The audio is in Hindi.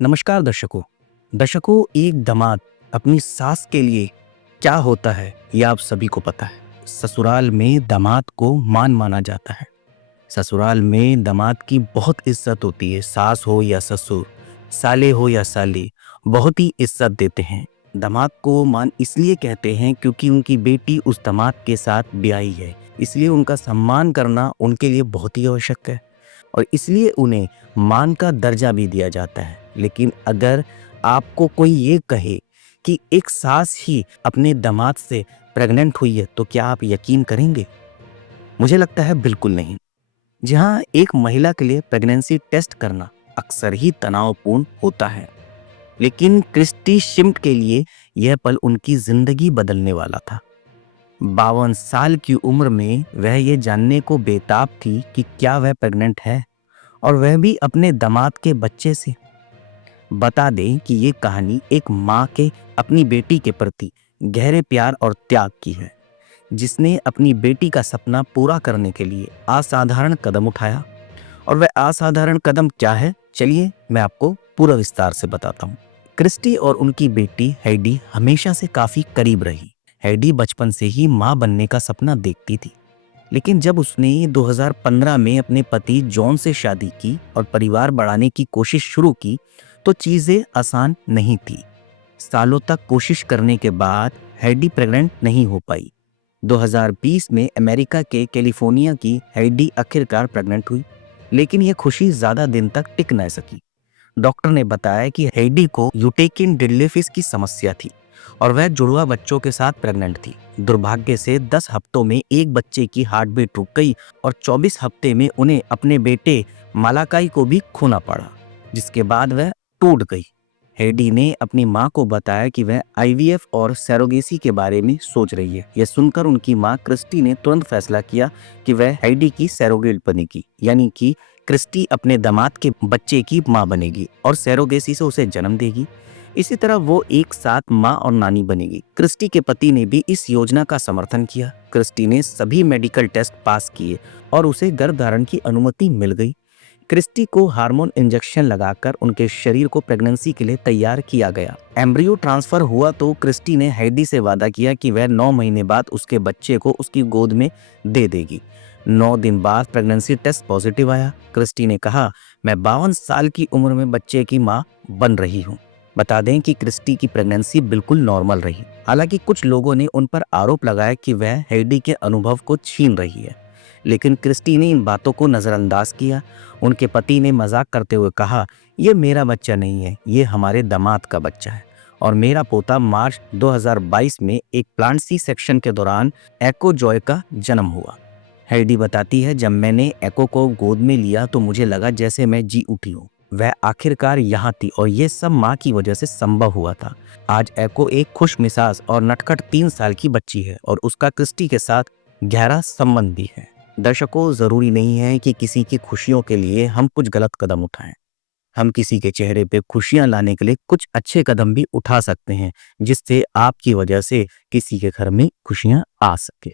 नमस्कार दर्शकों। एक दामाद अपनी सास के लिए क्या होता है ये आप सभी को पता है। ससुराल में दामाद को मान माना जाता है। ससुराल में दामाद की बहुत इज्जत होती है। सास हो या ससुर, साले हो या साली, बहुत ही इज्जत देते हैं। दामाद को मान इसलिए कहते हैं क्योंकि उनकी बेटी उस दामाद के साथ ब्याही है, इसलिए उनका सम्मान करना उनके लिए बहुत ही आवश्यक है और इसलिए उन्हें मान का दर्जा भी दिया जाता है। लेकिन अगर आपको कोई ये कहे कि एक सास ही अपने दामाद से प्रेग्नेंट हुई है तो क्या आप यकीन करेंगे? मुझे लगता है बिल्कुल नहीं। जहाँ एक महिला के लिए प्रेगनेंसी टेस्ट करना अक्सर ही तनावपूर्ण होता है, लेकिन क्रिस्टी शिम्ट के लिए यह पल उनकी जिंदगी बदलने वाला था। 52 साल की उम्र में वह ये जानने को बेताब थी कि क्या वह प्रेग्नेंट है, और वह भी अपने दामाद के बच्चे से। बता दें कि ये कहानी एक माँ के अपनी बेटी के प्रति गहरे प्यार और त्याग की है, जिसने अपनी बेटी का सपना पूरा करने के लिए असाधारण कदम उठाया। और वह असाधारण कदम क्या है, चलिए मैं आपको पूरा विस्तार से बताता हूँ। क्रिस्टी और उनकी बेटी हेडी हमेशा से काफी करीब रही। हेडी बचपन से ही माँ बनने का सपना देखती थी, लेकिन जब उसने 2015 में अपने पति जॉन से शादी की और परिवार बढ़ाने की कोशिश शुरू की तो चीजें आसान नहीं थी। सालों तक कोशिश करने के बाद हेडी प्रेग्नेंट नहीं हो पाई। 2020 में अमेरिका के कैलिफोर्निया की हेडी आखिरकार प्रेग्नेंट हुई, लेकिन यह खुशी ज्यादा दिन तक टिक न सकी। डॉक्टर ने बताया कि हेडी को यूटेकिन डिडलेफिस की समस्या थी और वह जुड़वा बच्चों के साथ प्रेग्नेंट थी। दुर्भाग्य से 10 हफ्तों में एक बच्चे की हार्ट बीट रुक गई और 24 हफ्ते में उन्हें अपने बेटे मालाकाई को भी खोना पड़ा, जिसके बाद वह टूट गई। हेडी ने अपनी माँ को बताया कि वह आईवीएफ और सरोगेसी के बारे में सोच रही है। यह सुनकर उनकी माँ क्रिस्टी ने तुरंत फैसला किया कि वह हेडी की सरोगेट बनेगी, यानी कि क्रिस्टी अपने दामाद के बच्चे की माँ बनेगी और सरोगेसी से उसे जन्म देगी। इसी तरह वो एक साथ माँ और नानी बनेगी। क्रिस्टी के पति ने भी इस योजना का समर्थन किया। क्रिस्टी ने सभी मेडिकल टेस्ट पास किए और उसे गर्भधारण की अनुमति मिल गई। क्रिस्टी को हार्मोन इंजेक्शन लगाकर उनके शरीर को प्रेगनेंसी के लिए तैयार किया गया। एम्ब्रियो ट्रांसफर हुआ तो क्रिस्टी ने हेडी से वादा किया कि वह 9 महीने बाद उसके बच्चे को उसकी गोद में दे देगी। 9 दिन बाद प्रेगनेंसी टेस्ट पॉजिटिव आया। क्रिस्टी ने कहा, मैं 52 साल की उम्र में बच्चे की माँ बन रही हूँ। बता दें कि क्रिस्टी की प्रेगनेंसी बिल्कुल नॉर्मल रही। हालांकि कुछ लोगों ने उन पर आरोप लगाया कि वह हेडी के अनुभव को छीन रही है, लेकिन क्रिस्टी ने इन बातों को नज़रअंदाज किया। उनके पति ने मजाक करते हुए कहा, यह मेरा बच्चा नहीं है, ये हमारे दामाद का बच्चा है और मेरा पोता मार्च 2022 में एक प्लांट सी सेक्शन के दौरान एको जॉय का जन्म हुआ। हेडी बताती है, जब मैंने एको को गोद में लिया तो मुझे लगा जैसे मैं जी उठी हूँ। वह आखिरकार यहाँ थी और ये सब माँ की वजह से संभव हुआ था। आज एको एक खुश मिजाज और नटखट 3 साल की बच्ची है और उसका क्रिस्टी के साथ गहरा संबंध भी है। दर्शकों, जरूरी नहीं है कि किसी की खुशियों के लिए हम कुछ गलत कदम उठाएं। हम किसी के चेहरे पे खुशियां लाने के लिए कुछ अच्छे कदम भी उठा सकते हैं, जिससे आपकी वजह से किसी के घर में खुशियां आ सके।